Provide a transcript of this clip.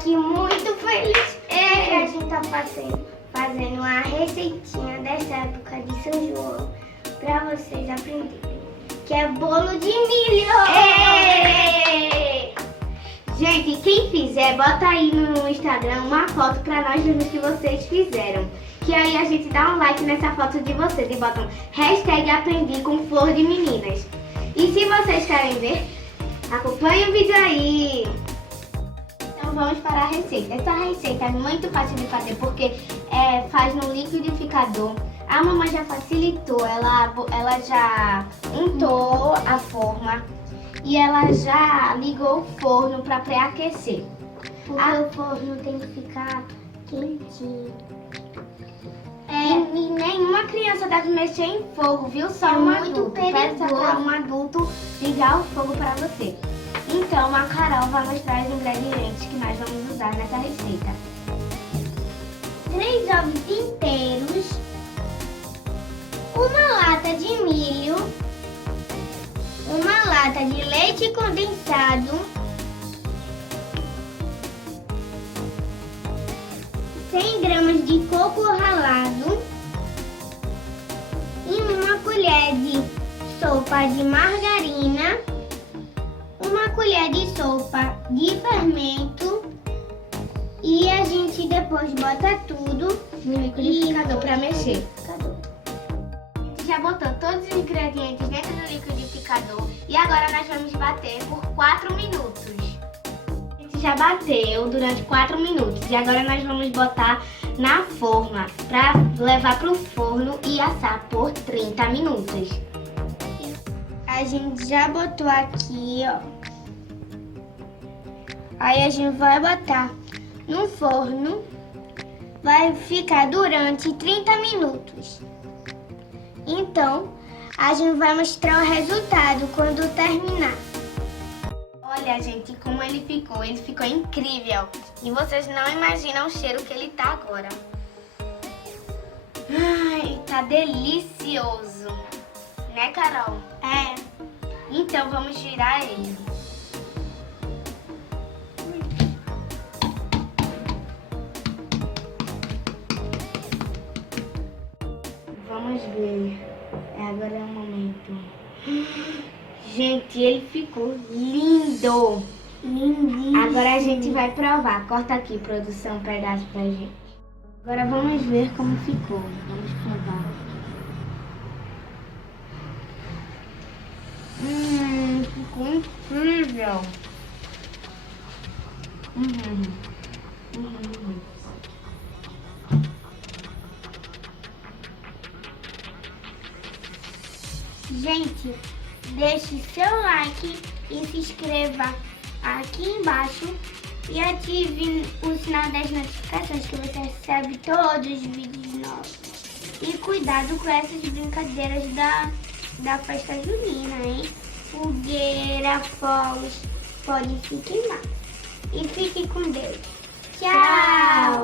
aqui muito feliz. Porque a gente tá fazendo uma receitinha dessa época de São João pra vocês aprenderem. Que é bolo de milho. Gente, quem fizer, bota aí no Instagram uma foto pra nós vermos que vocês fizeram. Que aí a gente dá um like nessa foto de vocês e botam #aprendi com flor de meninas. E se vocês querem ver, acompanhe o vídeo aí. Então vamos para a receita. Essa receita é muito fácil de fazer porque faz no liquidificador. A mamãe já facilitou, ela já untou a forma e ela já ligou o forno para pré-aquecer. Porque o forno tem que ficar quentinho. E nenhuma criança deve mexer em fogo, viu? Só um adulto. Peça para um adulto ligar o fogo para você. Então a Carol vai mostrar os ingredientes que nós vamos usar nessa receita. 3 ovos inteiros, uma lata de milho, uma lata de leite condensado, 100 gramas de coco ralado e uma colher de sopa de margarina, uma colher de sopa de fermento e a gente depois bota tudo no liquidificador para mexer. A gente já botou todos os ingredientes dentro do liquidificador e agora nós vamos bater por 4 minutos. A gente já bateu durante 4 minutos e agora nós vamos botar na forma para levar para o forno e assar por 30 minutos. A gente já botou aqui, ó. Aí a gente vai botar no forno, vai ficar durante 30 minutos. Então, a gente vai mostrar o resultado quando terminar. Olha, gente, como ele ficou incrível. E vocês não imaginam o cheiro que ele tá agora. Ai, tá delicioso. Né, Carol? É. Então, vamos girar ele. Vamos ver. Agora é o momento. Gente, ele ficou lindo. Lindíssimo. Agora a gente vai provar. Corta aqui, produção, um pedaço pra gente. Agora vamos ver como ficou. Vamos provar. Ficou incrível. Gente, deixe seu like e se inscreva aqui embaixo e ative o sinal das notificações que você recebe todos os vídeos novos. E cuidado com essas brincadeiras da festa junina, hein? Fogueira, fogos, pode se queimar. E fique com Deus. Tchau!